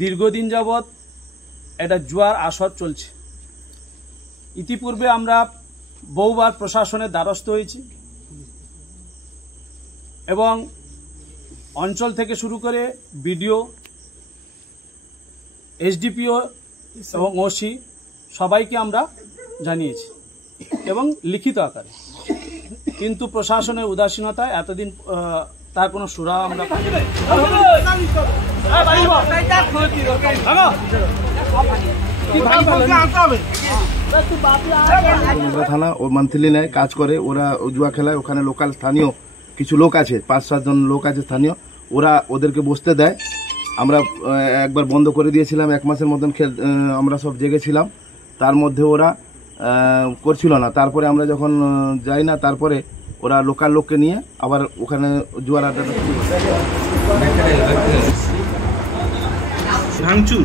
দীর্ঘদিন যাবৎ এটা জুয়ার আসর চলছে। ইতিপূর্বে আমরা বহুবার প্রশাসনের দ্বারস্থ হয়েছি এবং অঞ্চল থেকে শুরু করে বিডিও, এসডিপিও এবং ওসি সবাইকে আমরা জানিয়েছি এবং লিখিত আকারে, কিন্তু প্রশাসনের উদাসীনতায় এতদিন তার কোনো সুরা আমরা থানা ও মান্থলি নেয়, কাজ করে, ওরা জুয়া খেলায়। ওখানে লোকাল স্থানীয় কিছু লোক আছে, 5-7 জন লোক আছে স্থানীয়, ওরা ওদেরকে বসতে দেয়। আমরা একবার বন্ধ করে দিয়েছিলাম, 1 মাসের মতন আমরা সব জেগেছিলাম, তার মধ্যে ওরা করছিল না। তারপরে আমরা যখন যাই না, তারপরে ওরা লোকাল লোককে নিয়ে আবার ওখানে জুয়ার আড্ডাটা শুরু করে। ভাঙচুর